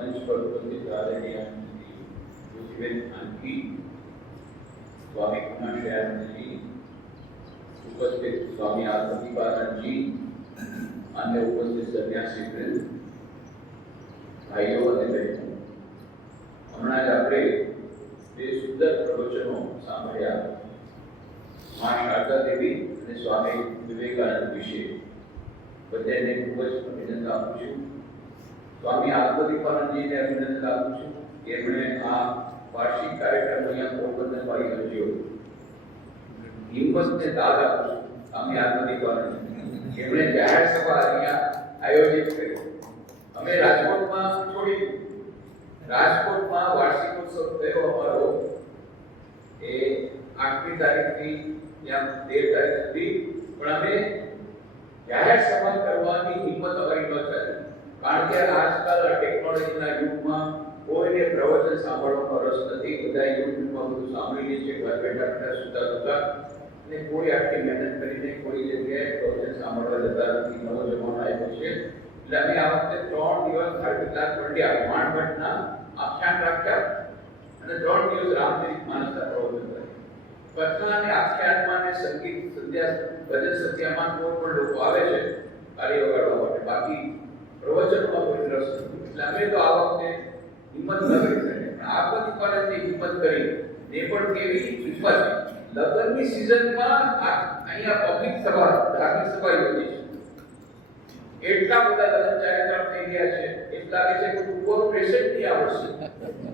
मंच पर उपस्थित आदरणीय श्री आणखी स्वामी कुमार जी, उपस्थित स्वामी आत्मदीपानंद जी, अन्य उपस्थित सन्यासी वृंद, भाइयों और बहनों, हमણાં જ આપણે બે સુંદર પ્રવચનો સાંભળ્યા મા શારદા દેવી અને સ્વામી વિવેકાનંદ વિશે. બધાને ખૂબ જ અભિનંદન આપું છું. સ્વામી આત્મદીપાનંદજીને અભિનંદન આપું છું કે એમણે આ વાર્ષિક કાર્યક્રમ અહીંયા પોરબંદરમાં યોજ્યો. હિંમતને દાદ આપું છું સ્વામી આત્મદીપાનંદ, એમણે જાહેર સભા અહીંયા આયોજિત કરી. અમે રાજકોટમાં છોડી, રાજકોટમાં વાર્ષિકોત્સવ થયો અમારો એ 8મી તારીખથી ત્યાં 13 તારીખ સુધી, પણ અમે જાહેર સભા કરવાની હિંમત અમારી ન ચાલી. કારણ કે આજકાલ ટેકનોલોજીના યુગમાં કોઈને પ્રવચન સાંભળવામાં રસ નથી. બધા યુટ્યુબમાં બધું સાંભળી લે છે ઘર બેઠા બેઠા સુતા સુતા, અને કોઈ આટલી મહેનત કરીને કોઈ જગ્યાએ પ્રવચન સાંભળવા જતા નથી. નવો જમાનો આવ્યો છે. એટલે અમે આ વખતે 3 દિવસ ધાર્મિક ક્લાસ મંડ્યા, માણભટ્ટના આખ્યાન રાખ્યા અને 3 દિવસ રામચરિત માનસના પ્રવચન કર્યા. કથા અને આખ્યાનમાં ને સંગીત સંધ્યા ભજન સંધ્યામાં કોઈ પણ લોકો આવે છે કાર્ય વગાડવા માટે, બાકી પ્રવચનમાં કોઈ રસ નથી. એટલે અમે તો આ વખતે હિંમત ન કરી શકે, પણ આ બધી પરંતુ હિંમત કરી ને પણ કેવી હિંમત. લગ્નની સિઝનમાં અહીંયા પબ્લિક સભા, ધાર્મિક સભા યોજી છે. એટલા બધા લગ્ન ચારિત્ર થઈ ગયા છે, એટલા કે છે કે ઉપર પ્રેશર નહીં આવશે,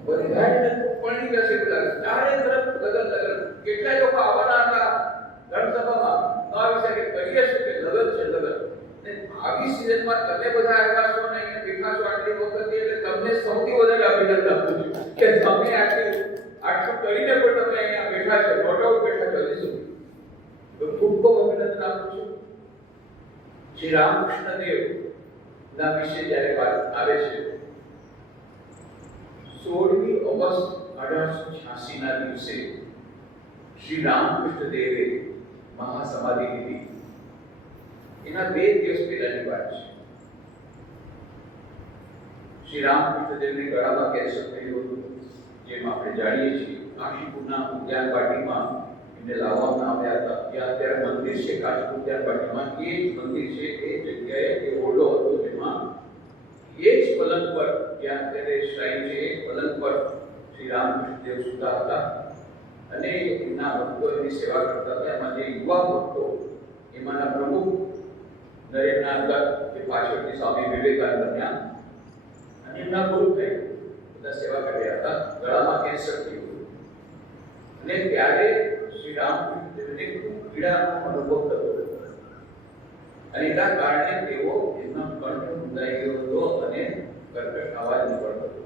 બધાને પડી જશે. પેલા ચારે તરફ લગ્ન લગ્ન. કેટલાય લોકો આવવાના હતા ધર્મસભામાં, ન આવી શકે, કહીએ શું કે લગ્ન છે લગ્ન. ને આવી સિઝનમાં તમે બધા આવ્યા છો ને અહીંયા બેઠા છો આટલી વખત, એટલે તમને સૌથી વધારે અભિનંદન આપું છું કે તમે આટલું કરીને પણ તમે અહીંયા બેઠા છો, નોટ આઉટ બેઠા છો હજી સુધી. તો ખૂબ ખૂબ અભિનંદન આપું છું. શ્રી રામકૃષ્ણ દેવ ના વિશે જ્યારે વાત આવે છે, 16મી ઓગસ્ટ 1886 ના દિવસે શ્રી રામકૃષ્ણ દેવે મહાસમાધિ લીધી. એના 2 દિવસ પહેલાની વાત છે. શ્રી રામકૃષ્ણ દેવને ગળામાં કેન્સર થયું હતું, જેમ આપણે જાણીએ છીએ. કાશીપુરના ઉદ્યાન વાટીમાં એમને લાવવામાં આવ્યા હતા. ત્યાં અત્યારે મંદિર છે કાશીપુર ઉદ્યાન વાટીમાં. એ જ મંદિર છે, એ જગ્યાએ એ ઓરડો હતો, જેમાં એ જ પલંગ પર, જ્યાં અત્યારે શ્રાઈન છે, એ પલંગ પર શ્રી રામકૃષ્ણ દેવ સૂતા હતા અને એમના ભક્તો એની સેવા કરતા હતા. એમાં જે યુવા ભક્તો, એમાંના પ્રમુખ નરેન્દ્રનાથ દત્ત, જે પાછળથી સ્વામી વિવેકાનંદ બન્યા, અને એમના ગુરુ બધા સેવા કર્યા હતા. ગળામાં કેન્સર થયું અને ત્યારે શ્રી રામકૃષ્ણ દેવને ખૂબ પીડાનો અનુભવ થતો હતો અને એના કારણે તેઓ એમના કંઠ મુંજાઈ ગયો હતો અને કર્કશ અવાજ નીકળતો હતો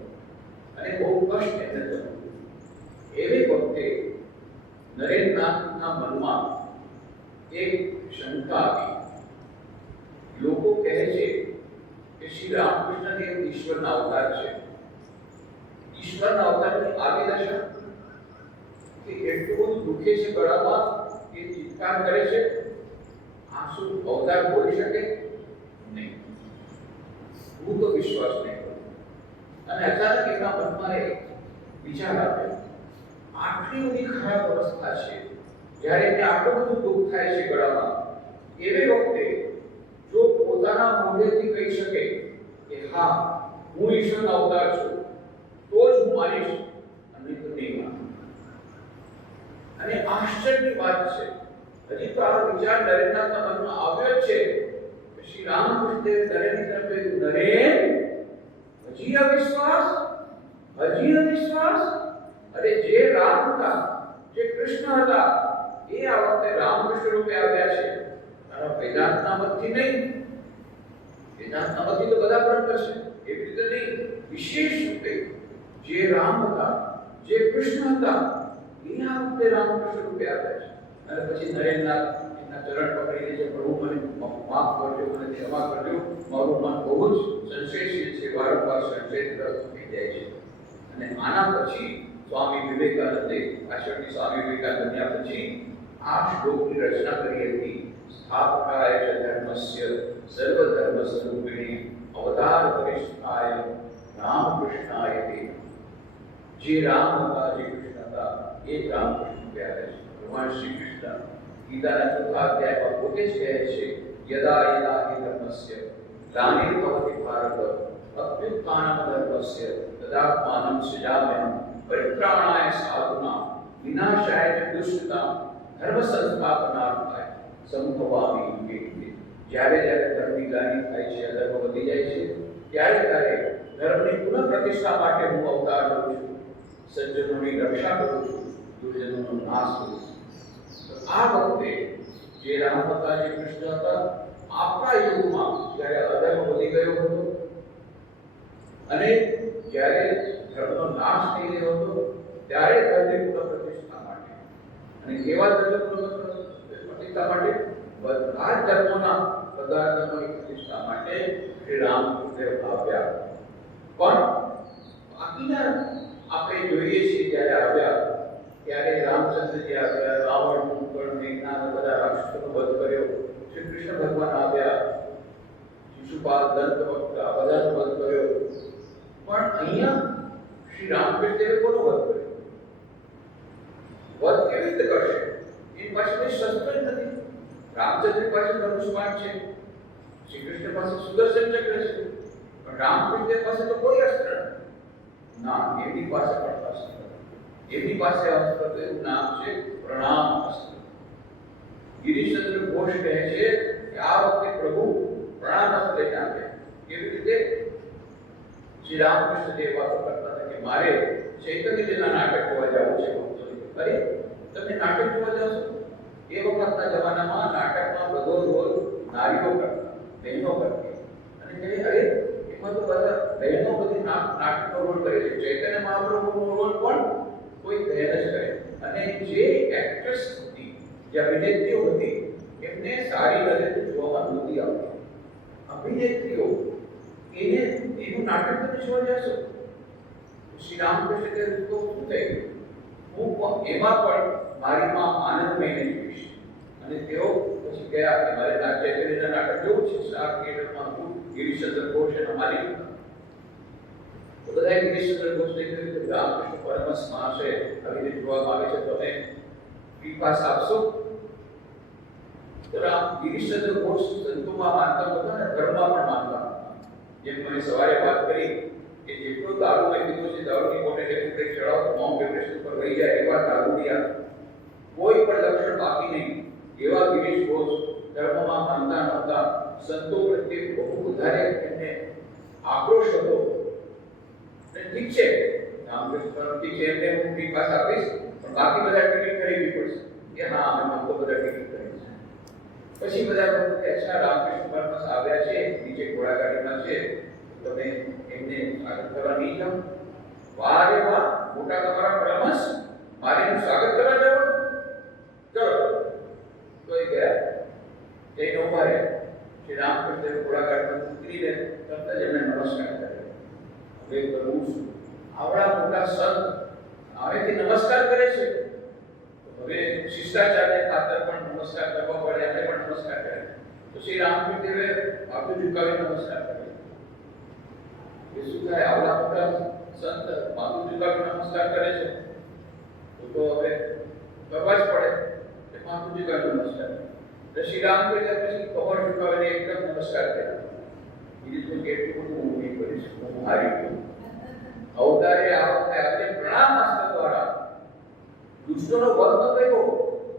અને બહુ કષ્ટ એમને થતું. એવી વખતે નરેન્દ્રનાથના મનમાં એક શંકા આવી. લોકો કહે છે કે શ્રી રામકૃષ્ણ દેવ ઈશ્વરના અવતાર છે. ઈશ્વરના અવતારની આવી દશા કે એટલું બધું દુખે છે ગળામાં કે ચિત્કાર કરે છે, આ શું અવતાર બોલી શકે? નહીં. હું તો વિશ્વાસ નહીં કરું. અને અચાનક એમના મનમાં એક વિચાર આવ્યો. આટલી બધી ખરાબ અવસ્થા છે, જ્યારે એમને આટલું બધું દુઃખ થાય છે ગળામાં, એવી વખતે જો પોતાના મોઢેથી કહી શકે કે હા હું ઈશ્વરનો અવતાર છું, તો જ હું માનીશ, અને તો નહીં માનું. અને આશ્ચર્યની વાત છે, હજી તો આ વિચાર નરેન્દ્રનાથના મનમાં આવ્યો જ છે કે શ્રી રામકૃષ્ણ દેવ નરેનની તરફ કહ્યું, નરેન હજી અવિશ્વાસ, હજી અવિશ્વાસ. અરે જે રામ હતા, જે કૃષ્ણ હતા, એ આ વખતે રામકૃષ્ણ રૂપે આવ્યા છે. તારા વેદાંતના મતથી નહીં. વેદાંતના મતથી તો બધા પણ કરશે, એવી રીતે નહીં. વિશેષ રૂપે જે રામ હતા, જે કૃષ્ણ હતા, એ આ વખતે રામકૃષ્ણ રૂપે આવ્યા છે. અને પછી નરેન્દ્રનાથ એમના ચરણ પકડીને છે, પ્રભુ મને માફ કરજો, મને ક્ષમા કરજો, મારું મન બહુ જ સંશયશીલ છે, વારંવાર સંશયગ્રસ્ત થઈ જાય છે. અને આના પછી સ્વામી વિવેકાનંદે, પાછળથી સ્વામી વિવેકાનંદ બન્યા પછી આ શ્લોકની રચના કરી હતી. સ્થાપકાય ચ ધર્મસ્ય સર્વધર્મ સ્વરૂપિણે અવતાર વરિષ્ઠાય રામકૃષ્ણાય તે. જે રામ હતા, જે કૃષ્ણ હતા, એ જ રામકૃષ્ણ કહેવાય છે. ભગવાન શ્રી કૃષ્ણ ગીતાના 4થા અધ્યાયમાં પોતે જ કહે છે, યદા યદા હિ ધર્મસ્ય ગ્લાનિર્ભવતિ ભારત અભ્યુત્થાનમ ધર્મસ્ય તદાત્માનં સૃજામ્યહં પરિત્રાણાય સાધૂનાં વિનાશાય ચ દુષ્કૃતાં ધર્મ સંસ્થાપનાર્થાય સંભવામિ યુગે યુગે. જ્યારે જ્યારે ધર્મની ગ્લાનિ થાય છે, અધર્મ વધી જાય છે, ત્યારે ત્યારે ધર્મની પુનઃ પ્રતિષ્ઠા માટે હું અવતાર લઉં છું, સજ્જનોની રક્ષા કરું છું, દુર્જનોનો નાશ કરું છું. તો આ વખતે જે રામ હતા, જે કૃષ્ણ હતા, આપણા યુગમાં જ્યારે અધર્મ વધી ગયો હતો અને જ્યારે ધર્મનો નાશ થઈ ગયો હતો, ત્યારે ધર્મની પુનઃ પ્રતિષ્ઠા માટે અને કેવા ધર્મ પુનઃ પ્રતિષ્ઠા માટે બધા જ ધર્મોના બધા ધર્મોની પ્રતિષ્ઠા માટે શ્રી રામકૃષ્ણ આવ્યા. પણ બાકીના આપણે જોઈએ છીએ જ્યારે આવ્યા ત્યારે રામચંદ્રજી આવ્યા, રાવણ, કુંભકર્ણ, મેઘનાદ બધા રાક્ષસોનો વધ કર્યો. શ્રી કૃષ્ણ ભગવાન આવ્યા, શિશુપાલ, દંતવક્ર આ બધાનો વધ કર્યો. પણ અહીંયા શ્રી રામકૃષ્ણએ કોનો વધ કર્યો? વધ કેવી રીતે કરશે? એની પાસે કોઈ શસ્ત્ર જ નથી. રામચંદ્ર પાસે ધનુષ્બાણ છે, શ્રી કૃષ્ણ પાસે સુદર્શન ચક્ર છે, પણ રામકૃષ્ણ પાસે તો કોઈ અસ્ત્ર ના. એમની પાસે પણ અસ્ત્ર, એમની પાસે અસ્ત્ર તો એનું નામ છે પ્રણામ અસ્ત્ર. ગિરીશચંદ્ર ઘોષ કહે છે કે આ વખતે પ્રભુ પ્રણામ અસ્ત્ર લઈને આવ્યા. કેવી રીતે? શ્રી રામકૃષ્ણ જે વાતો કરતા હતા કે મારે ચૈતન્યજીના નાટક જોવા જવું છે. અરે તમે નાટક જોવા જાવ છો? એ વખતના જમાનામાં નાટકમાં બધો રોલ નારીઓ કરતા, બહેનો કરતી. અને કહે અરે એમાં તો બધા બહેનો બધી નાટકનો રોલ કરે છે, ચૈતન્ય મહાપ્રભુનો રોલ પણ કોઈ બહેન જ કરે. અને જે એક્ટ્રેસ હતી, જે અભિનેત્રીઓ હતી, એમને સારી રીતે જોવામાં નહોતી આવતી. અભિનેત્રીઓ એને એનું નાટક તમે જોવા જશો, શ્રી રામકૃષ્ણ કહે તો શું થઈ ગયું? હું એમાં પણ મારી માં આનંદમય નહીં જોઈશ. અને તેઓ પછી ગયા કે મારે ચૈતન્યના નાટક જોવું છે. સ્ટાર થિયેટરમાં હું ગિરીશચંદ્ર ઘોષ એના માલિક હતા. તો બધાએ ગિરીશચંદ્ર ઘોષને કહ્યું કે રામકૃષ્ણ પરમહંસ મહાશય આવી રીતે જોવામાં આવે છે, તમે વિપાસ આપશો? તો ગિરીશચંદ્ર ઘોષ સંતોમાં માનતા હતા અને ધર્મમાં પણ માનતા હતા. જેમ મેં સવારે વાત કરી કે જેટલો દારૂ મેં પીધો છે, દારૂની બોટલ એક ચડાવો તો માઉન્ટ એવરેસ્ટ ઉપર વહી જાય એવા દારૂડિયા, કોઈ પણ લક્ષણ બાકી નહીં એવા ગિરીશ ઘોષ ધર્મમાં માનતા નહોતા. સંતો પ્રત્યે બહુ વધારે એમને આક્રોશ હતો. ઠીક છે, રામકૃષ્ણ ઠીક છે, એમને હું વિપાસ આપીશ, પણ બાકી બધા ટિકિટ ખરીદવી પડશે. કે હા, અમે તો બધા ટિકિટ ખરીદીશું. પછી બધા લોકો કે અચ્છા, રામકૃષ્ણ પરમહંસ આવ્યા છે, નીચે ઘોડાગાડીમાં છે, તમે એમને સ્વાગત કરવા નહીં જાઓ? વાહ રે વાહ, મોટા તમારા પરમહંસ, મારે એનું સ્વાગત કરવા જવાનું? ચલો. તો એ ગયા, જઈને ઉભા રહ્યા. શ્રી રામકૃષ્ણ ઘોડાગાડીમાં ઉતરીને તરત જ એમને નમસ્કાર કર્યો. હવે કરવું શું? આવડા મોટા સંત આવેથી નમસ્કાર કરે છે, હવે શિષ્ટાચારને ખાતર પણ નમસ્કાર કરવા પડે, આપણે પણ નમસ્કાર કર્યા. તો શ્રી રામકૃષ્ણએ માથું ઝુકાવી નમસ્કાર કર્યો. એ શું થાય? આવડા મોટા સંત માથું ઝુકાવી નમસ્કાર કરે છે તો હવે કરવા જ પડે. એ માથું ઝુકાવી નમસ્કાર. તો શ્રી રામકૃષ્ણ પછી કમર ઝુકાવીને એકદમ નમસ્કાર કર્યા. બીજું કેટલું બધું હું નહીં કરીશ, હું હારી ગયો. અવતારે આ વખતે આપણે પ્રણામ અસ્ત્ર દ્વારા દુષ્ટોનો વધ ન કર્યો,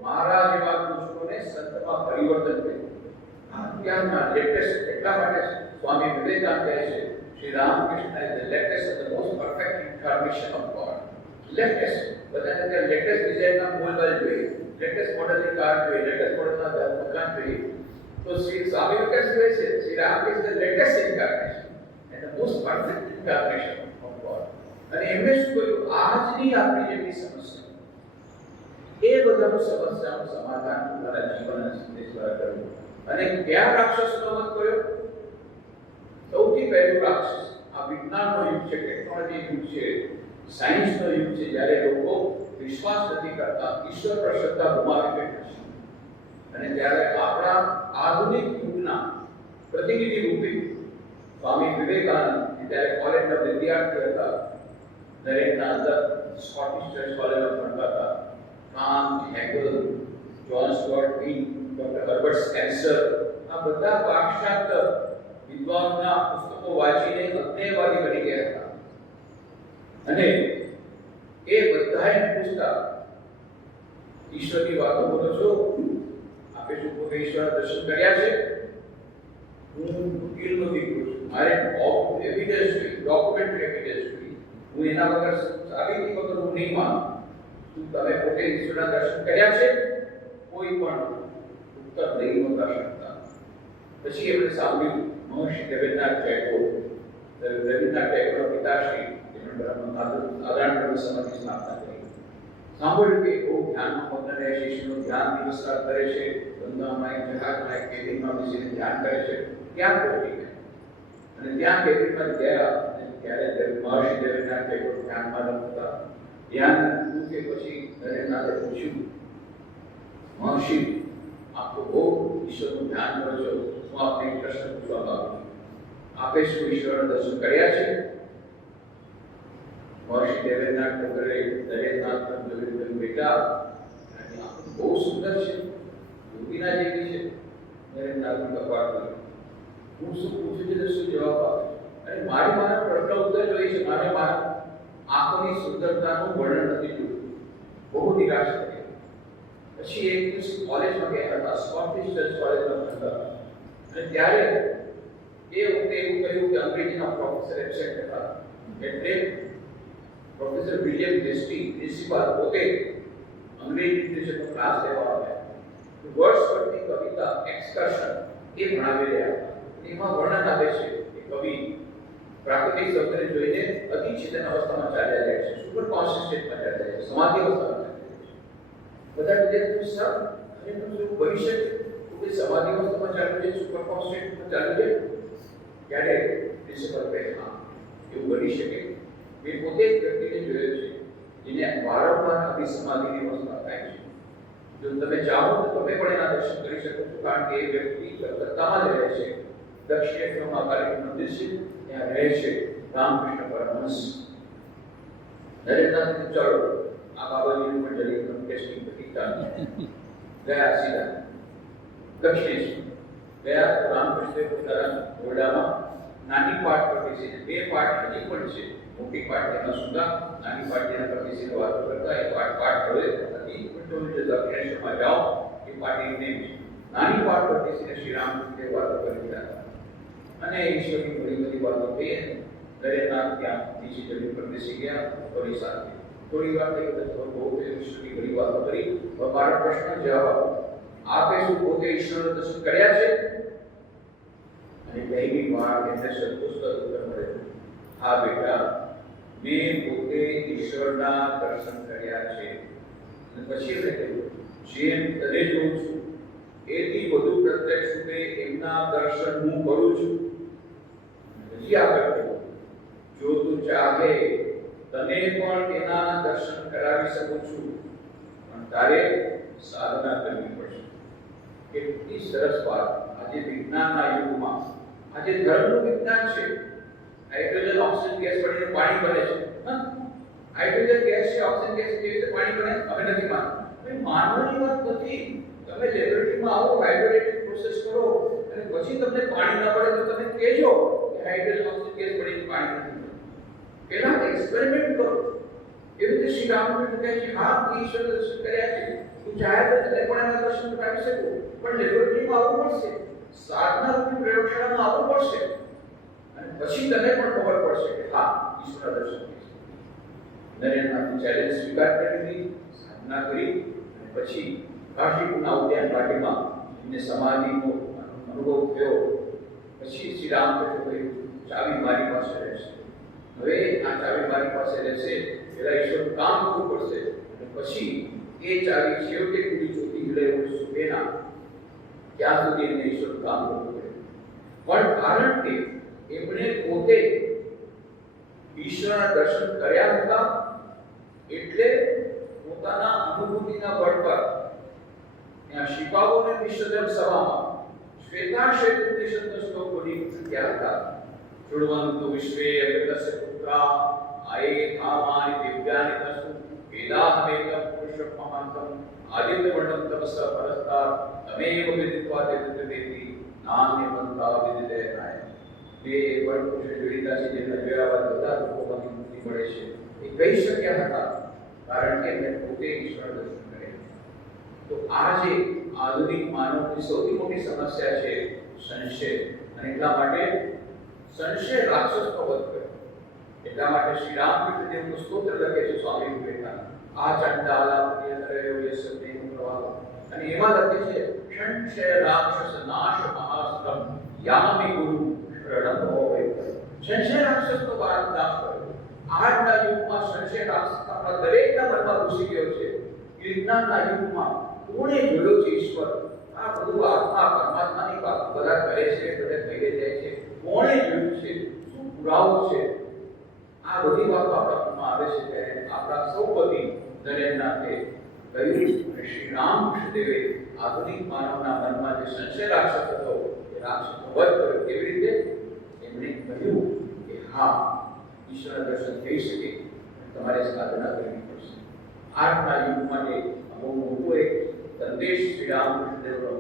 મહારાજ એવા દુષ્ટોને સંતમાં પરિવર્તન કર્યું. આ જ્ઞાનના લેટેસ્ટ એટલા માટે સ્વામી વિવેકાનંદ કહે છે Shri Ramakrishna is the latest and the most perfect incarnation of God. Latest, બધાને ત્યાં લેટેસ્ટ ડિઝાઇનના મોબાઈલ જોઈએ, લેટેસ્ટ મોડલની કાર જોઈએ, લેટેસ્ટ મોડલના મકાન જોઈએ. તો શ્રી સ્વામી વિવેકાનંદ કહે છે Shri Ram is the latest incarnation and the most perfect incarnation of God. અને એમણે શું કહ્યું? આજની આપણી જેટલી સમસ્યા, એ બધાનો સમસ્યાનું સમાધાન તમારા જીવનના સંદેશ દ્વારા કરવું. અને કયા રાક્ષસનો વધ કર્યો? સૌથી પહેલું રાક્ષસ આ વિજ્ઞાનનો યુગ છે, ટેકનોલોજી યુગ છે, સાયન્સનો યુગ છે, જ્યારે લોકો વિશ્વાસ નથી કરતા, ઈશ્વર પર શ્રદ્ધા ગુમાવી બેઠા છે. અને ત્યારે આપણા આધુનિક યુગના પ્રતિનિધિ રૂપે સ્વામી વિવેકાનંદ ત્યારે કોલેજના વિદ્યાર્થી હતા, દરેકના અંદર સ્કોટિશ ચર્ચ કોલેજમાં ભણતા હતા. કામ, હેગલ, જ્હોન સ્ટુઅર્ટ મિલ, ડોક્ટર હર્બર્ટ સ્પેન્સર, આ બધા પાશ્ચાત્ય વિદ્વાનના પુસ્તકો વાંચીને અજ્ઞેયવાદી બની ગયા હતા. અને એ બધાએ પૂછતા, ઈશ્વરની વાતો બોલો છો? આપે શું કોઈ ઈશ્વરના દર્શન કર્યા છે? હું વકીલનો દીકરો છું, મારે એવિડન્સ જોઈએ, ડોક્યુમેન્ટરી એવિડન્સ જોઈએ. હું એના વગર સાબિતી વગર હું નહીં માનું. શું તમે પોતે ઈશ્વરના દર્શન કર્યા છે? કોઈ પણ ઉત્તર નહીં હોતા શકતા. પછી એમણે સાંભળ્યું મહર્ષિ દેવેન્દ્રનાથ ટેગોર, રવિન્દ્રનાથ ટેગોરના પિતાશ્રી, જેમણે આદરણ બ્રહ્મ સમાજની સ્થાપના કરી. સાંભળ્યું કે બહુ ધ્યાનમાં મગ્ન રહે છે, શિષ્યનું ધ્યાન દિવસ રાત કરે છે, ગંગામાં એક જહાજમાં એક કેબિનમાં બેસીને ધ્યાન કરે છે. ત્યાં પહોંચી ગયા અને ત્યાં કેબિનમાં ગયા ત્યારે મહર્ષિ દેવેન્દ્રનાથ ટેગોર ધ્યાનમાં હતા. ધ્યાન કે પછી નરેન્દ્રનાથે પૂછ્યું, મહર્ષિ આપ તો બહુ ઈશ્વરનું ધ્યાન કરો છો, હું આપને એક પ્રશ્ન પૂછવા માંગુ છું. આપે શું ઈશ્વરના દર્શન કર્યા છે? મહર્ષિ દેવેન્દ્રનાથ ટેગોરે નરેન્દ્રનાથને જોયું, બેટા આ બહુ સુંદર છે, યોગીના જેવી છે. નરેન્દ્રનાથનું કપાળ કર્યું, હું શું પૂછું છું તો શું જવાબ આપે? અને મારી મારા પ્રશ્ન ઉત્તર જોઈએ છે, મારે મારા આંખોની સુંદરતાનું વર્ણન નથી જોયું. બહુ નિરાશ થઈ. પછી એક દિવસ કોલેજમાં ગયા હતા, સ્કોટિશ ચર્ચ કોલેજમાં હતા. અને ત્યારે એ વખતે એવું કહ્યું કે અંગ્રેજીના પ્રોફેસર એબસેન્ટ હતા, એટલે પ્રોફેસર વિલિયમ ડેસ્ટી પ્રિન્સિપાલ પોતે અંગ્રેજી લિટરેચરનો ક્લાસ લેવા આવ્યા. વર્ડ્સવર્થની કવિતા એક્સકર્શન એ ભણાવી રહ્યા હતા. એમાં વર્ણન આપે છે કે કવિ પ્રાકૃતિક શબ્દને જોઈને અતિચેતન અવસ્થામાં ચાલ્યા જાય છે, સુપર કોન્શિયસ સ્ટેટમાં ચાલ્યા જાય છે, સમાધિ અવસ્થામાં ચાલ્યા જાય છે. બધા વિદ્યાર્થીઓ સર અને શું બની શકે કે સમાધિ અવસ્થામાં ચાલ્યું છે, સુપર કોન્શિયસ સ્ટેટમાં ચાલ્યું છે? ત્યારે પ્રિન્સિપલ કહે, હા એવું બની શકે. મેં પોતે એક વ્યક્તિને જોયો છે જેને વારંવાર આવી સમાધિની અવસ્થા થાય છે. જો તમે ચાહો તો તમે પણ એના દર્શન કરી શકો છો, કારણ કે એ વ્યક્તિ કલકત્તામાં જ રહે છે. દક્ષિણેશ્વરમાં કાલિક મંદિર છે, ત્યાં રહે છે રામકૃષ્ણ પરમહંસ. નરેન્દ્રનાથે ચાલો આ બાબાજીનું પણ જરી ટેસ્ટિંગ કરી ગયા. સીધા દક્ષિણેશ્વર ગયા તો રામકૃષ્ણે પોતાના ઓરડામાં નાની પાટ પર બેસીને, બે પાટ હજી પણ છે, મોટી પાટ એમાં સુધા, નાની પાટ એના પર બેસીને વાતો કરતા. એ પાટ હવે હતી પણ તમે જો દક્ષિણેશ્વરમાં જાઓ એ પાટ એમને નાની પાટ પર બેસીને શ્રી રામકૃષ્ણે વાતો કરી રહ્યા હતા. અને ઈશ્વરની ઘણી બધી વાતો થઈ. નરેન્દ્રનાથ ત્યાં નીચે જમીન પર બેસી ગયા ફરી સાથે. થોડી વાર થઈ તો બહુ ઈશ્વરની ઘણી વાતો કરી. મારો પ્રશ્ન જવાબ આપે શું પોતે ઈશ્વરનું દર્શન કર્યા છે? અને પહેલી વાર એમને સંતોષ ઉત્તર મળ્યો, હા બેટા મેં પોતે ઈશ્વરના દર્શન કર્યા છે. અને પછી એમણે કહ્યું, જેમ તને જોઉં છું એથી વધુ પ્રત્યક્ષ રૂપે એમના દર્શન હું કરું છું. હજી આગળ કહ્યું, જો તું ચાહે તને પણ એના દર્શન કરાવી શકું છું, પણ તારે સાધના કરવી પડશે. કેટલી સરસ વાત! આજે વિજ્ઞાનના યુગમાં, આજે ધર્મનું વિજ્ઞાન છે. હાઇડ્રોજન ઓક્સિજન ગેસ મળીને પાણી બને છે. હાઇડ્રોજન ગેસ છે, ઓક્સિજન ગેસ કેવી રીતે પાણી બને? અમે નથી માનતા. માનવાની વાત નથી. તમે લેબોરેટરીમાં આવો, હાઇડ્રોલિક પ્રોસેસ કરો અને પછી તમને પાણી ન મળે તો તમે કહેજો કે હાઇડ્રોજન ઓક્સિજન ગેસ મળીને પાણી નથી બનતું. પહેલા એક્સપેરિમેન્ટ કરો. એવી રીતે શ્રી રામકૃષ્ણ કહે છે, હા ઈશ્વર દર્શન કર્યા છે, તું ચાહે તો તને પણ એના દર્શન કરાવી શકું, પણ લેબોરેટરીમાં આવવું પડશે, સાધના રૂપી પ્રયોગશાળામાં આવવું પડશે, અને પછી તને પણ ખબર પડશે કે હા ઈશ્વર દર્શન છે. નરેન્દ્રનાથે ચેલેન્જ સ્વીકાર કરી લીધી, સાધના કરી, અને પછી કાશીપુરના ઉદ્યાન ઘાટીમાં એમને સમાધિનો અનુભવ થયો. પછી શ્રી રામકૃષ્ણ કહ્યું, ચાવી મારી પાસે રહેશે. હવે આ ચાવી મારી પાસે રહેશે, પહેલા ઈશ્વરનું કામ કરવું પડશે, અને પછી એ ચાવી છેવટે પૂરી ચોથી હિલે સુખેના ત્યાં સુધી એમને ઈશ્વરનું કામ કરવું પડે. પણ કારણ કે એમણે પોતે ઈશ્વરના દર્શન કર્યા હતા, એટલે પોતાના અનુભૂતિના બળ પર ત્યાં શિકાગોની વિશ્વધર્મ સભામાં શ્વેતાશ્વેત ઉપનિષદનો શ્લોક બોલી ચૂક્યા હતા. शृण्वन्तु विश्वे अमृतस्य पुत्रा आये कामानि दिव्यानि तस्तु वेदाहमेकं पुरुषं महान्तम् आदित्यवर्णं तपसा परस्तात् तमेव विदित्वा तेजस्वी नान्यमन्ता विदिते नाय બે વર્ણ પુરુષે જોઈતા છે જેમને જોયા બાદ બધા લોકોમાંથી મુક્તિ મળે છે એ કહી શક્યા હતા કારણ કે એમને પોતે ઈશ્વર દર્શન કરે. તો આ જે આધુનિક માનવની સૌથી મોટી સમસ્યા છે સંશય, અને એટલા માટે સંશય રાક્ષસનો વધ કર્યો. એટલા માટે શ્રી રામકૃષ્ણ દેવનું સ્તોત્ર લખે છે સ્વામી વિવેકાનંદ, આ ચંડાલા પુણ્યતરયો યસદેવ પ્રવાહ, અને એમાં લખે છે સંશય રાક્ષસ નાશ મહાસ્ત્રમ યામિ ગુરુ સંશય રાક્ષસનો નાશ કર્યો. આજના યુગમાં સંશય રાક્ષસ આપણા દરેકના મનમાં ઘૂસી ગયો છે. વિજ્ઞાનના યુગમાં કોણે જોયો છે ઈશ્વર? આ બધું આત્મા પરમાત્માની વાત બધા કરે છે, બધા કહી જાય છે. કોણે જોયું છે? શું પુરાવો છે? આ બધી વાતો આપણા મનમાં આવે છે ત્યારે આપણા સૌ પતિ નરેન્દ્રનાથે કહ્યું કે શ્રી રામકૃષ્ણ દેવે આધુનિક માનવના મનમાં જે સંશય રાક્ષસ હતો એ રાક્ષસનો વધ કર્યો. કેવી રીતે? એમણે કહ્યું કે હા, ઈશ્વર દર્શન થઈ શકે, તમારે સાધના કરવી પડશે. આજના યુગ માટે બહુ મોટો એક સંદેશ શ્રી રામકૃષ્ણ દેવનો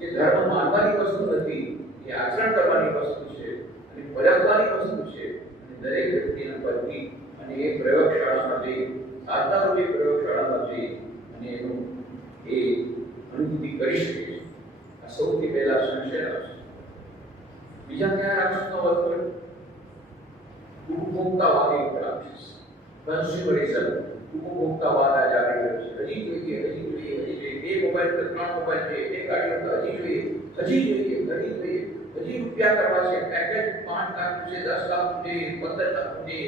કે ધર્મ માનવાની વસ્તુ નથી, એ આચરણ કરવાની વસ્તુ છે અને પરખવાની વસ્તુ છે. અને દરેક વ્યક્તિના પરથી અને એ પ્રયોગશાળામાં જઈ, સાધનારૂપી પ્રયોગશાળામાં જઈ અને એનું એ અનુભૂતિ કરી શકે છે. આ સૌથી પહેલા સંશય રાક્ષસ. બીજા કયા રાક્ષસનો વધ કર્યો? ઉપભોક્તાવાદી રાક્ષસ, કન્ઝ્યુમરિઝમ. ઉપભોક્તાવાદ આજે આવી ગયો છે. હજી જોઈએ, હજી જોઈએ, હજી જોઈએ. બે મોબાઈલ તો ત્રણ મોબાઈલ જોઈએ, બે ગાડીઓ તો હજી જોઈએ, હજી જોઈએ, હજી જોઈએ. હજી રૂપિયા કરવા છે, પેકેજ 5 લાખ છે, 10 લાખ છે, 15 લાખ છે,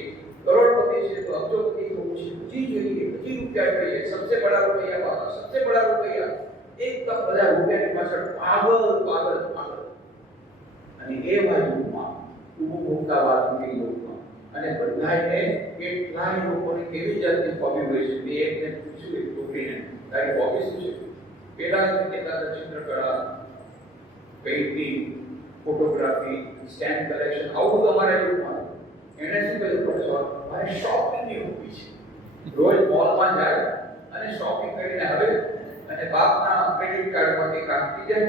કરોડપતિ છે તો અબજોપતિ થવું છે. હજી જોઈએ, હજી રૂપિયા જોઈએ. સબસે બડા રૂપિયા વાળા, સબસે બડા રૂપિયા. એકદમ બધા રૂપિયાની પાછળ પાગલ પાગલ પાગલ. અને એ વાયુમાં ઉપભોક્તાવાદની લોકમાં અને બધાને કેટલાય લોકોને કેવી જાતની હોબી હોય છે. મેં એકને પૂછ્યું, એક છોકરીને, તારી હોબી શું છે? પેલા કહેતા ચિત્રકળા, પેઇન્ટિંગ, ફોટોગ્રાફી, સ્ટેમ્પ કલેક્શન, આવું બધું અમારા યુગમાં. એણે શું કહ્યું? professor, મારે શોપિંગની હોબી છે. રોજ મોલમાં જાય અને શોપિંગ કરીને આવે અને બાપના ક્રેડિટ કાર્ડમાંથી કાઢી જાય.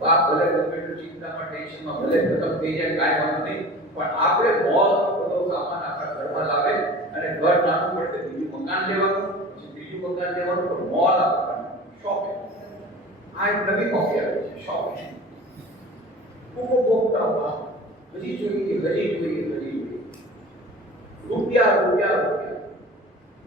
બાપ ભલે ગમે ચિંતામાં, ટેન્શનમાં ભલે ખતમ થઈ જાય, કાંઈ વાંધો નહીં, પણ આપણે મોલનો બધો સામાન આપણા ઘરમાં લાવે અને ઘર નાનું પડે બીજું મકાન લેવાનું, પછી ત્રીજું મકાન લેવાનું, તો મોલ આપવાનું શોપિંગ. આ એક નવી કોફી આવી છે, શોપિંગ. ઉપભોક્તાવાદ. હજી જોઈએ, હજી જોઈએ, હજી જોઈએ. રૂપિયા રૂપિયા રૂપિયા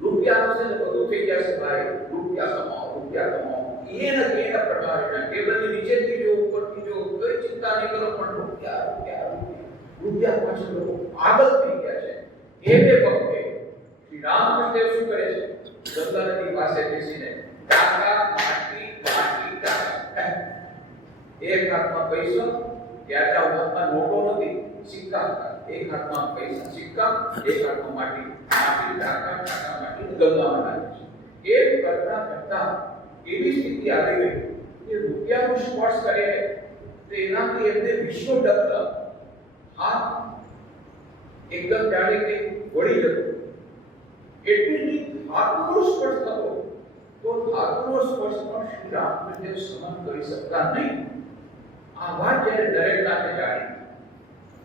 રૂપિયા છે ને બધું થઈ જશે ભાઈ. રૂપિયા કમાઓ, રૂપિયા કમાઓ. એના પ્રકારના ટેબલની નીચેથી જો, ઉપરથી જો, કોઈ ચિંતા નહીં કરો, પણ રૂપિયા રૂપિયા રૂપિયા રૂપિયા પાછળ લોકો પાગલ થઈ ગયા છે. એ બે વખતે શ્રી રામકૃષ્ણ દેવ શું કરે છે? ગંગા નદી પાસે બેસીને ટાકા માટી માટી ટાકા. એક હાથમાં પૈસા, ત્યારના હાથમાં નોટો નથી, સિક્કા હતા. એક હાથમાં પૈસા સિક્કા, એક હાથમાં માટી માટી ટાકા ટાકા માટી ગંગામાં નાખે છે. એ કરતા કરતા એવી સ્થિતિ આવી ગઈ કે રૂપિયાનું સ્પર્શ કરે તો એનાથી એમને વિશ્વ ડગલા હાથ એકદમ જાણે કે વળી જતો. એટલી ધાતુનો સ્પર્શ થતો, તો ધાતુનો સ્પર્શ પણ શ્રી રામકૃષ્ણ સહન કરી શકતા નહીં. આ વાત જ્યારે દરેક નાથે જાણી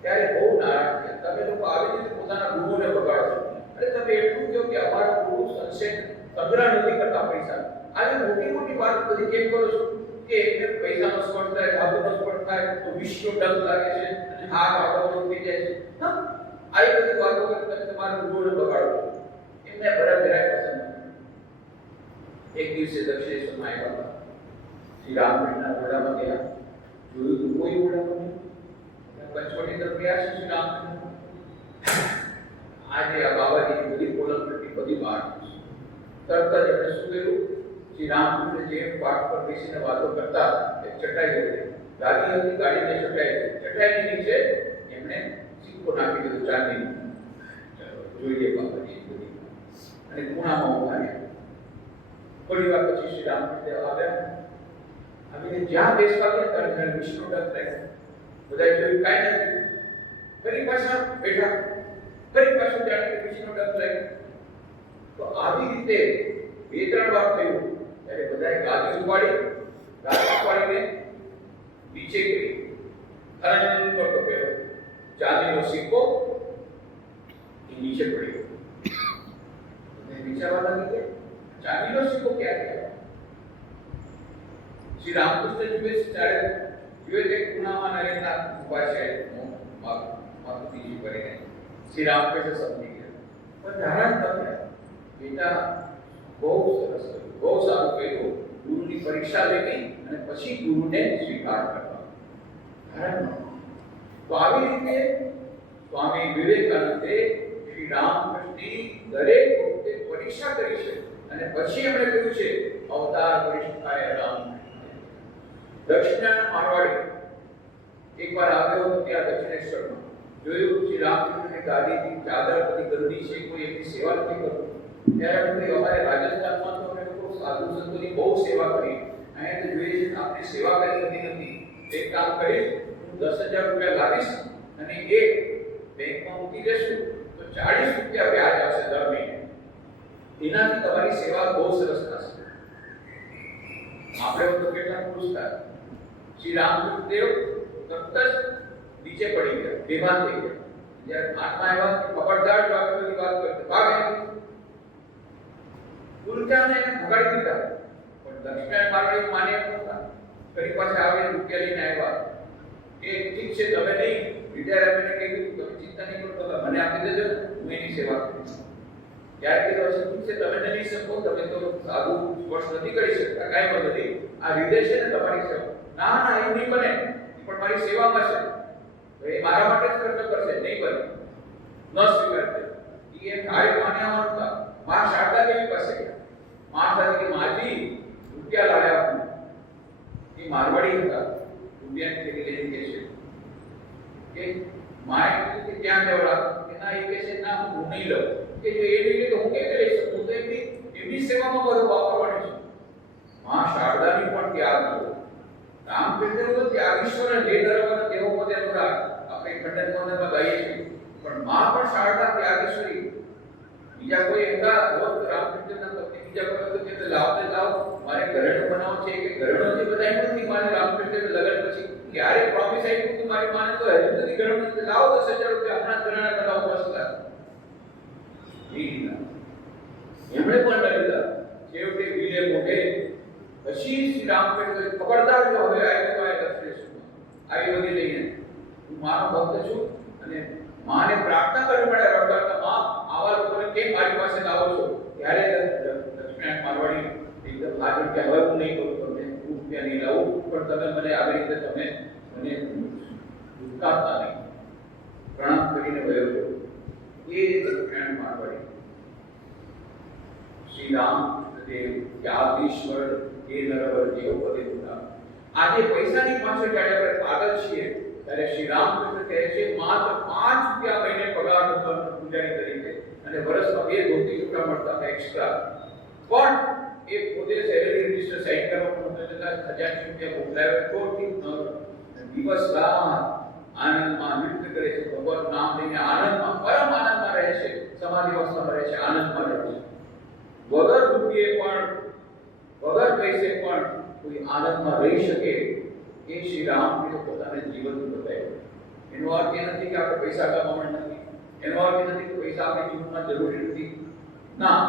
ત્યારે બહુ નારાજ થયા. તમે લોકો આવી રીતે પોતાના ગુરુને બગાડો છો. અરે તમે એટલું કહો કે અમારા ગુરુ સંશય સંગ્રહ નથી કરતા પૈસા. આવી મોટી મોટી વાત બધી કેમ કરો છો કે એકને પૈસાનો સ્પર્શ થાય, ધાતુનો સ્પર્શ થાય તો વિશ્વ ડગ લાગે છે અને હાથ આગળ થઈ જાય છે. હા, આવી બધી વાતો કરી તમે તમારા ગુરુને બગાડો છો. એમને બરાબર જરાય પસંદ નથી. એક દિવસે દક્ષિણેશ્વરમાં આવ્યા, શ્રી રામકૃષ્ણના ઘોડામાં ગયા. જોયું તો કોઈ ઘોડામાં નહીં. પંચવટી તરફ ગયા છે શ્રી રામકૃષ્ણ. આજે આ બાબાજીની બધી કોલમ બધી બહાર તરત જ એમણે શું કર્યું? શ્રી રામકૃષ્ણ જે પાઠ પર બેસીને વાતો કરતા એક ચટાઈ હતી, ગાડી હતી, ગાડીને ચટાઈ હતી. ચટાઈની નીચે એમણે સિક્કો નાખી દીધો ચાંદીનો. જોઈએ બાબાજી બધી અને ખૂણામાં ઉભા રહ્યા. થોડી વાર પછી શ્રી રામકૃષ્ણ આવ્યા. આવીને જ્યાં બેસવા ગયા ત્યારે વિષ્ણુ ડગ લાગ્યો. બધા જોયું કાંઈ નથી. ફરી પાછા બેઠા, ફરી પાછું જાણે કે પછીનો ડગ લાગ્યો. તો આવી રીતે બે ત્રણ વાર થયું ત્યારે બધાએ ગાદી ઉપાડીને નીચે ગઈ. ખરન કરતો પેલો ચાંદીનો સિક્કો એ નીચે પડ્યો. અને વિચારવા લાગી કે ચાંદીનો સિક્કો ક્યાં ગયો? શ્રી રામકૃષ્ણ જુએ તે ખૂણામાં નરેન્દ્ર ઉભા છે માથું બીજું કરીને. શ્રી રામકૃષ્ણ સમજી ગયા. પણ ધારણ તમે બેટા બહુ સરસ કર્યું, બહુ સારું કર્યું. ગુરુની પરીક્ષા લેવી અને પછી ગુરુને સ્વીકાર કરવા. તો આવી રીતે સ્વામી વિવેકાનંદે શ્રી રામકૃષ્ણની દરેક વખતે પરીક્ષા કરી છે અને પછી એમણે કહ્યું છે અવતાર પરીક્ષાએ રામ. દક્ષિણાના મારવાડી એકવાર આવ્યો હતો ત્યાં દક્ષિણેશ્વરમાં. જોયું શ્રી રામકૃષ્ણની ગાદીથી ચાદર બધી ગંદી છે, કોઈ એમની સેવા નથી કરતું. ત્યારે અમે અમારે રાજસ્થાનમાં તો અમે લોકો સાધુ સંતોની બહુ સેવા કરી. અહીંયા તો જોઈએ છે આપણી સેવા કરી નથી. એક કામ કરીશ, હું 10,000 રૂપિયા લાવીશ અને એ બેંકમાં મૂકી દેશું તો 40 રૂપિયા વ્યાજ આવશે દર મહિને. એનાથી તમારી સેવા બહુ સરસ થશે. આપણે તો કેટલા ખુશ થાય. શ્રી રામકૃષ્ણ દેવ તરત જ નીચે પડી ગયા, બેભાન થઈ ગયા. જ્યારે મહાત્મા આવ્યા ખબરદાર જો આપણે બધી વાત કરते ભાગે ઉલટાને એને ભગાડી દીધા. પણ દક્ષિણ મારવાડી માને નહોતા. ફરી પાછા આવીને રૂપિયા લઈને આવ્યા કે ઠીક છે તમે નહીં વિદ્યારામને કહ્યું તમે ચિંતા નહીં કરતો, મને આપી દેજો, હું એની સેવા કરીશ. ત્યારે કીધું છે ઠીક છે તમે નહીં શકો, તમે તો સાધુ સ્પર્શ નથી કરી શકતા, કાંઈ વાંધો નહીં, આ હૃદય છે ને તમારી સેવા. ના ના એવું નહીં બને, પણ મારી સેવામાં છે, એ મારા માટે જ ખર્ચ કરશે, નહીં બને, ન સ્વીકારશે. એ ધારે માન્યા હતા. માં શારદા દેવી પાસે ગયા. માં સાથે કે માજી રૂપિયા લાવ્યા. એ મારવાડી હતા. રૂપિયા ખેતી લઈને કે છે કે માએ કીધું કે ક્યાં દેવડા કે ના એ કે છે ના હું નહીં લઉં કે જો એ નહીં તો હું કેવી લઈ શકું, તો એમની સેવામાં બધું વાપરવાનું છે. માં શારદાની પણ ત્યાગ કર્યો. રામકૃષ્ણ તો ત્યાગીશ્વર જે ધર્મનો દેવો પદે હતા આપણે ખંડન મંદિરમાં ગાઈએ છીએ, પણ માં પણ શારદા ત્યાગીશ્વરી. બીજા કોઈ હતા ભક્ત રામકૃષ્ણના ભક્તિ બીજા કોઈ હતો કે લાવ મારે ઘરેણું બનાવવું છે કે ઘરેણું જે બધાય નથી. મારે રામકૃષ્ણ લગ્ન પછી ક્યારે પ્રોમિસ આપ્યું કે મારી માને તો હજુ સુધી ઘરેણું નથી, લાવો 10,000 રૂપિયા હમણાં ઘરેણા બનાવો બસતા. એમણે પણ લડ્યા. છેવટે વીરે મોઢે પછી શ્રી રામકૃષ્ણ ખબરદાર જો હવે આવ્યો તો આ દક્ષિણેશ્વરમાં આવી બધી લઈને હું માનો ભક્ત છું અને માને પ્રાર્થના કરવી પડે રડતા માં આવા લોકોને કેમ મારી પાસે લાવો છો. ત્યારે દક્ષિણ મારવાડી એકદમ આગળ કે હવે હું નહીં કરું તમને રૂપિયા નહીં લાવું, પણ તમે મને આવી રીતે તમે મને દુખાતા નહીં. પ્રણામ કરીને ગયો હતો એ દક્ષિણ મારવાડી. શ્રી રામદેવ ત્યાગીશ્વર એ નરવર જેવો પદે હતા. આજે પૈસાની પાછળ જ્યારે આપણે પાગલ છીએ ત્યારે શ્રી રામકૃષ્ણ કહે છે માત્ર 5 રૂપિયા મહિને પગાર હતો પૂજારી તરીકે અને વર્ષમાં 2 ધોતી છૂટા મળતા એક્સ્ટ્રા. પણ એ પોતે સેલેરી રજિસ્ટર સાઇન કરવા પણ જતા 1000 રૂપિયા મોકલાવે તો ઠીક ન. દિવસ રાત આનંદમાં નૃત્ય કરે છે, ભગવાનનું નામ લઈને આનંદમાં પરમ આનંદમાં રહે છે, સમાધિ અવસ્થામાં રહે છે, આનંદમાં રહે છે. વગર રૂપિયે પણ વગર પૈસે પણ કોઈ આનંદમાં રહી શકે એ શ્રી રામકૃષ્ણ પોતાને જીવન બતાવ્યું. એનો અર્થ એ નથી કે આપણે પૈસા કમાવાના નથી, એનો અર્થ એ નથી કે પૈસા આપણી જીવનમાં જરૂરી નથી. ના,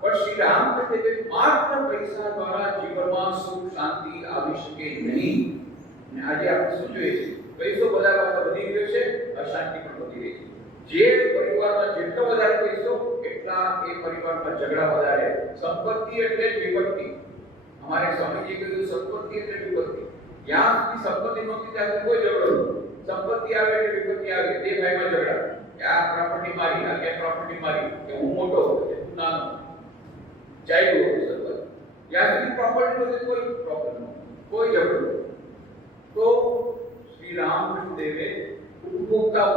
પણ શ્રી રામકૃષ્ણ માત્ર પૈસા દ્વારા જીવનમાં સુખ શાંતિ આવી શકે નહીં. અને આજે આપણે શું જોઈએ છે, પૈસો બધા પાસે વધી ગયો છે, અશાંતિ પણ વધી રહી છે. જે પરિવારમાં જેટલો વધારે પૈસો એટલા એ પરિવારમાં ઝઘડા વધારે. સંપત્તિ એટલે વિપત્તિ. हमारे स्वामी जी કહ્યું સંપત્તિ એટલે વિપત્તિ. જ્યાં સુધી સંપત્તિ નહોતી ત્યાં કોઈ ઝઘડો નહોતો. સંપત્તિ આવે એટલે વિપત્તિ આવે, બે ભાઈમાં ઝઘડા. આ પ્રોપર્ટી મારી, આ કે પ્રોપર્ટી મારી, કે હું મોટો કે તું નાનો. ચાલ્યું હતું સંપત્તિ. જ્યાં સુધી પ્રોપર્ટી નહોતી કોઈ પ્રોબ્લેમ નહોતો, કોઈ ઝઘડો નહોતો. તો શ્રી રામકૃષ્ણ દેવે ઉપભોક્તાવાદ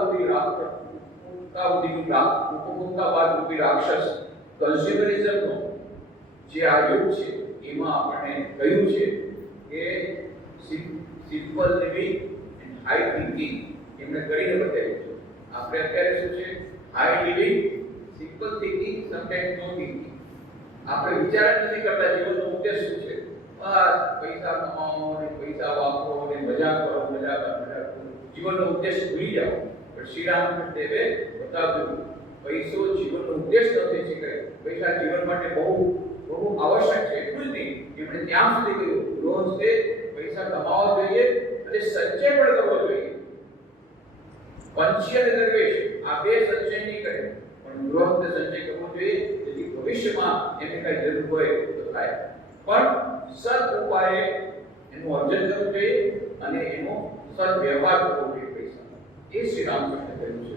રૂપી રાક્ષસ કન્ઝ્યુમરિઝમનો જે આ યુગ છે એમાં આપણે કહ્યું છે કે simple living and high thinking એમણે કરીને બતાવ્યું છે. આપણે અત્યારે શું છે, high living, simple thinking, sometimes no thinking. આપણે વિચાર જ નથી કરતા જીવનનો ઉદ્દેશ શું છે. બસ પૈસા કમાવો ને પૈસા વાપરો ને મજા કરો, મજા કરો. જીવનનો ઉદ્દેશ ભૂલી જાઓ. પણ શ્રી રામદેવે બતાવ્યું પૈસો જીવનનો ઉદ્દેશ નથી શીખે. પૈસા જીવન માટે બહુ બહુ આવશ્યક છે, એટલું જ નહીં, એમણે ત્યાં સુધી કહ્યું રોજ તે પૈસા કમાવા જોઈએ અને સંચય પણ કરવો જોઈએ. પંચી અને દરવેશ આ બે સંચય નહીં કરે, પણ ગૃહસ્થ સંચય કરવો જોઈએ, જેથી ભવિષ્યમાં એમને કઈ જરૂર હોય તો થાય. પણ સદ ઉપાયે એનું અર્જન કરવું જોઈએ અને એનો સદ વ્યવહાર કરવો જોઈએ પૈસા. એ શ્રી રામકૃષ્ણ કહ્યું છે.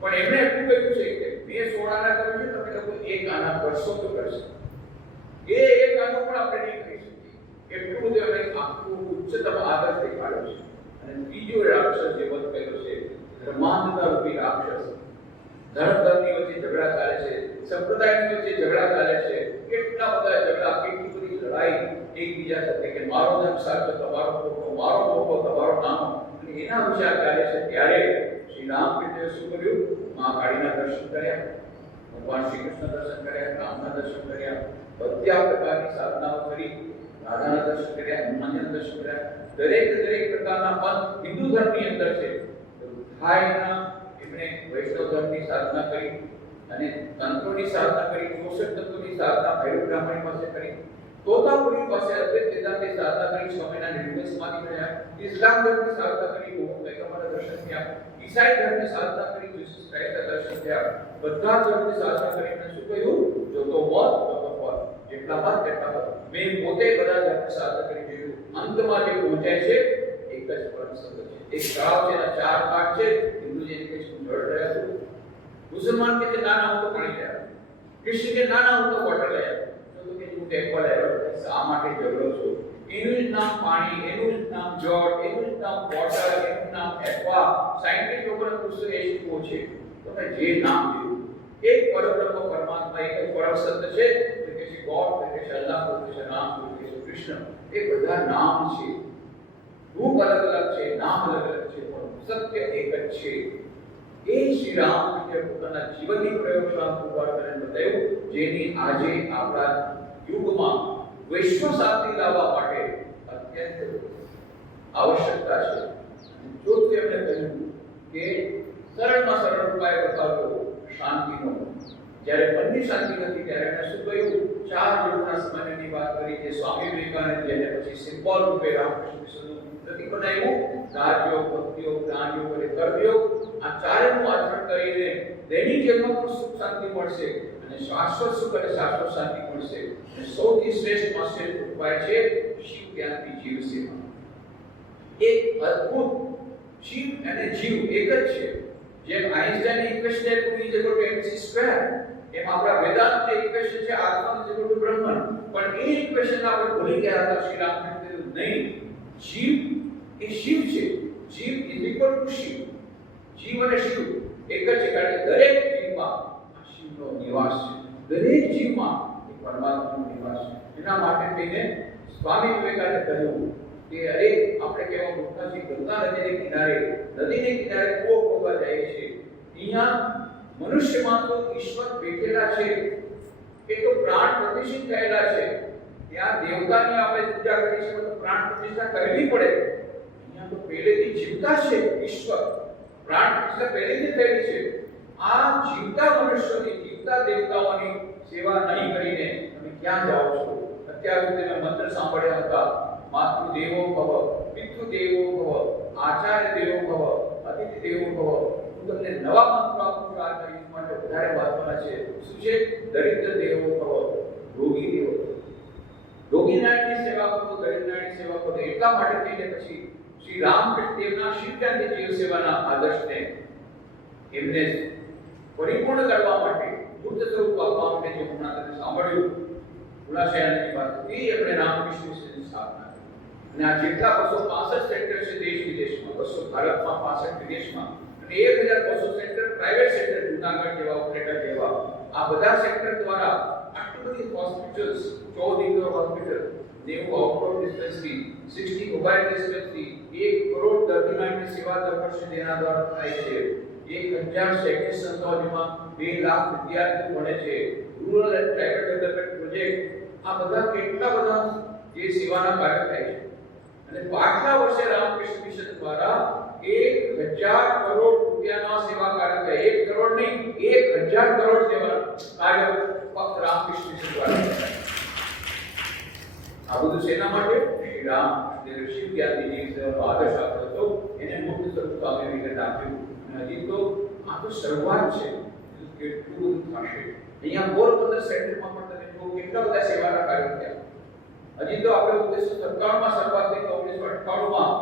પણ એમણે એટલું કહ્યું છે કે મેં 16 આના કર્યું છે, તમે લોકો એક આના કરશો તો કરશો. એ એક આનો પણ આપણે નહીં કરી શકીએ. એટલું બધું એમણે આખું ઉચ્ચતમ આદર્શ દેખાડ્યો છે. અને બીજો રાક્ષસ જે વધ કર્યો છે, ધર્માંધતા રૂપી રાક્ષસ. ધર્મની વચ્ચે ઝઘડા ચાલે છે, સંપ્રદાયની વચ્ચે ઝઘડા ચાલે છે, કેટલા બધા ઝઘડા, કેટલી બધી લડાઈ એકબીજા સાથે કે મારો ધર્મ સાચો, તમારો ખોટો, મારો મોટો, તમારો નાનો. અને એના વિચાર ચાલે છે. ત્યારે શ્રી રામકૃષ્ણએ શું કર્યું? મા કાળીના દર્શન કર્યા, ભગવાન શ્રી કૃષ્ણ દર્શન કર્યા, રામના દર્શન કર્યા, બધા પ્રકારની સાધનાઓ કરી, રાધાના દર્શન કર્યા, હનુમાનના દર્શન કર્યા. દરેક પ્રકારના પંથ હિન્દુ ધર્મની અંદર છે. થાયના એમણે વૈષ્ણવ ધર્મની સાધના કરી અને તંત્રોની સાધના કરી, પોષક તત્વોની સાધના ભૈરવ બ્રાહ્મણી પાસે કરી, તોતાપુરી પાસે અદ્વૈત વેદાંતની સાધના કરી, છ મહિના નિર્મય સમાધિ કર્યા, ઇસ્લામ ધર્મની સાધના કરી, મોહમ્મદ પૈગંબરના દર્શન થયા, ઈસાઈ ધર્મની સાધના કરી, જીસસ ક્રાઇસ્ટના દર્શન થયા. બધા ધર્મની સાધના કરીને શું કહ્યું? જો તો મત તો પદ, જેટલા મત તેટલા પદ. મેં પોતે બધા ધર્મની સાધના કરી જોયું. અંતમાં જે પહોંચાય છે એક જ પરમ સત્ય છે. એક તળાવ છે, એના 4 કાંઠ છે. હિન્દુ જે કે જળ રહ્યા છે, મુસલમાન કે નાના હું તો પાણી લઈ આવ્યો, ક્રિશ્ચિયન કે નાના હું તો વોટર લઈ આવ્યો, તો કે હું ટેમ્પલ આવ્યો. શા માટે ઝઘડો છો? એનું જ નામ પાણી, એનું જ નામ જળ, એનું જ નામ વોટર, એનું નામ એક્વા. સાયન્ટિફિક લોકોને પૂછો એ શું છે? તમે જે નામ દીધું, એક પરબ્રહ્મ પરમાત્મા, એક જ પરમ સત્ય છે. તો કે છે ગોડ, તો કે છે અલ્લાહ, તો કે છે રામ, તો કે છે કૃષ્ણ. એ બધા નામ છે. રૂપ અલગ અલગ છે, નામ અલગ અલગ છે, પણ સત્ય એક જ છે. એ શ્રી રામકૃષ્ણએ પોતાના જીવનની પ્રયોગશાળા પુરવાર કરીને બતાવ્યું, જેની આજે આપણા યુગમાં વિશ્વ શાંતિ લાવવા માટે અત્યંત આવશ્યકતા છે. ચોથું એમણે કહ્યું કે સરળમાં સરળ ઉપાય બતાવ્યો શાંતિનો. જ્યારે મનની શાંતિ નથી ત્યારે એમણે શું કહ્યું? 4 યુગના સમયની વાત કરી, જે સ્વામી વિવેકાનંદ જેને પછી સિમ્બોલ રૂપે રામકૃષ્ણ મિશનનું પ્રતીક બનાવ્યું. રાજયોગ, ભક્તિયોગ, જ્ઞાનયોગ અને કર્મયોગ. આ ચારેયનું આચરણ કરીને દૈનિક જીવનમાં પણ સુખ શાંતિ મળશે અને શાશ્વત સુખ અને શાશ્વત શાંતિ મળશે. અને સૌથી શ્રેષ્ઠમાં શ્રેષ્ઠ ઉપાય છે શિવ જ્ઞાનની જીવ સેવા. એક અદ્ભુત શિવ અને જીવ એક જ છે. જેમ આઈન્સ્ટાઈનની ઇક્વેશન છે 2 = mc², એમ આપણા વેદાંતની ઇક્વેશન છે આત્મા = બ્રહ્મન. પણ એ ઇક્વેશન આપણે ભૂલી ગયા હતા. શ્રી રામકૃષ્ણ નહીં, જીવ એ શિવ છે. જીવ = શિવ. જીવ અને શિવ એક જ છે, કારણ કે દરેક જીવમાં આ શિવનો નિવાસ છે. દરેક જીવમાં એ પરમાત્માનો નિવાસ છે. એના માટે થઈને સ્વામી વિવેકાનંદે કહ્યું કે અરે આપણે કેવા મોટા છે, ગંગા નદીને કિનારે કૂવો ખોદવા જાય છે. અહીંયા મનુષ્યમાં તો ઈશ્વર બેઠેલા છે, એ તો પ્રાણ પ્રતિષ્ઠિત થયેલા છે. ત્યાં દેવતાની આપણે પૂજા કરી છે, તો પ્રાણ પ્રતિષ્ઠા કરવી પડે. અહીંયા તો પહેલેથી જીવતા છે ઈશ્વર, પ્રાણ પ્રતિષ્ઠા પહેલેથી થયેલી છે. આ જીવતા મનુષ્યોની, જીવતા દેવતાઓની સેવા નહીં કરીને તમે ક્યાં જાઓ છો? અત્યાર સુધી મેં મંત્ર સાંભળ્યા હતા, માતૃદેવો ભવ, પિતૃદેવો ભવ, આચાર્ય દેવો ભવ, અતિથિ દેવો ભવ. હું તમને નવા મંત્ર આપું છું. આજના યુગ માટે વધારે મહત્વના છે. શું છે? દરિદ્ર દેવો ભવ, રોગી દેવો ભવ. રોગી નારાયણની સેવા કરો, દરિદ્ર નારાયણની સેવા કરો. એટલા માટે થઈને પછી શ્રી રામકૃષ્ણ દેવના શિવજયંતી જીવ સેવાના આદર્શને એમને પરિપૂર્ણ કરવા માટે, મૂર્ત સ્વરૂપ આપવા માટે જે હમણાં તમે સાંભળ્યું ગુલાશયાની વાત, એ એમણે રામકૃષ્ણ મિશનની સ્થાપના કરી. અને આ જેટલા 265 સેન્ટર છે દેશ વિદેશમાં, 200 ભારતમાં, 65 વિદેશમાં, અને 1200 સેન્ટર પ્રાઇવેટ સેન્ટર, જૂનાગઢ જેવા, ઉપલેટા જેવા, આ બધા સેન્ટર દ્વારા આટલી બધી hospitals, 14 indoor hospital, 90 outdoor dispensary, 60 mobile dispensary, 1 crore દર્દી માટેની સેવા દર વર્ષે તેના દ્વારા થાય છે. 1000 શૈક્ષણિક સંસ્થાઓ જેમાં 2 લાખ વિદ્યાર્થીઓ ભણે છે, rural and tribal development project, આ બધા કેટલા બધા જે સેવાના કાર્ય થાય છે. અને પાછલા વર્ષે રામકૃષ્ણ મિશન દ્વારા 1000 કરોડ રૂપિયાના સેવા કાર્ય થાય. 1 કરોડ નહીં, 1000 કરોડ સેવા કાર્ય ફક્ત રામકૃષ્ણ મિશન દ્વારા થાય. આ બધું શેના માટે? શ્રી રામ જે ઋષિ જ્ઞાનની સેવાનો આદર્શ આપ્યો હતો એને મુક્ત સ્વરૂપ સ્વામી વિવેકાનંદ આપ્યું. અને હજી તો આ તો શરૂઆત છે, કેટલું થશે. અહીંયા પોરબંદર સેન્ટરમાં પણ તમે જુઓ કેટલા બધા સેવાના કાર્યો થયા. હજી તો આપણે 1957 માં શરૂઆત થઈ, 1958 માં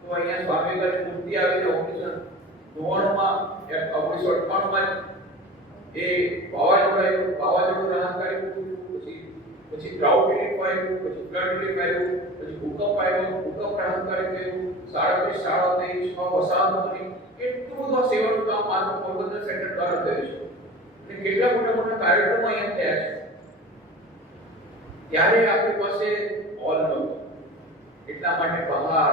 તો અહીંયા સ્વામી વિવેકાનંદની મૂર્તિ આવીને 1999 માં 1958 માં એ વાવાઝોડું રાહત કાર્ય, પછી ડ્રાઉટ રિલીફ આવ્યું, પછી ફ્લડ રિલીફ આવ્યું, પછી ભૂકંપ આવ્યો, ભૂકંપ રાહત કાર્ય થયું, 37 શાળાઓ થઈ, 6 વસાહતો બની. કેટલું બધું સેવાનું કામ માત્ર પોરબંદર સેન્ટર દ્વારા થયું છે. અને કેટલા મોટા મોટા કાર્યક્રમો અહીંયા થયા છે. ત્યારે આપણી પાસે હોલ નહોતો, એટલા માટે બહાર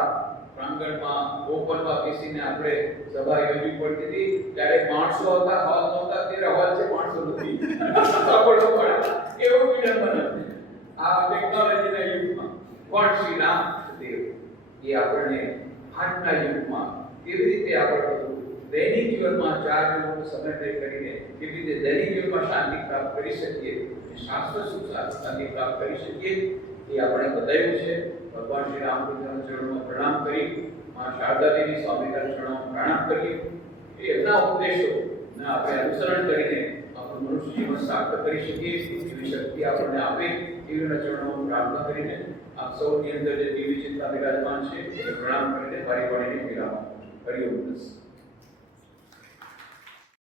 પ્રાંગણમાં ઓપનમાં બેસીને આપણે સભા યોજવી પડતી હતી. ત્યારે માણસો હતા, હોલ નહોતા. ત્યારે હોલ છે, માણસો નથી. સાંભળો પડે એવું વિડંબન હતું આ ટેકનોલોજીના યુગમાં. પણ શ્રી રામદેવ એ આપણને આજના યુગમાં કેવી રીતે આપણે દૈનિક જીવનમાં 4 મિનિટનો સમય તય કરીને કેવી રીતે દૈનિક જીવનમાં શાંતિ પ્રાપ્ત કરી શકીએ, શાશ્વત સુખ શાંતિ પ્રાપ્ત કરી શકીએ, એ આપણે બતાવ્યું છે. ભગવાન શ્રી રામકૃષ્ણના ચરણોમાં પ્રણામ કરી, મા શારદા દેવી સ્વામીના ચરણોમાં પ્રણામ કરીએ. એમના ઉપદેશોના આપણે અનુસરણ કરીને આપણું મનુષ્ય જીવન સાર્થક કરી શકીએ એવી શક્તિ આપણને આપે એવીના ચરણોમાં પ્રાર્થના કરીને આપ સૌની અંદર જે દિવ્ય ચિંતા બિરાજમાન છે એ પ્રણામ કરીને મારી વાણીને વિરામ. હરિ ઓમ.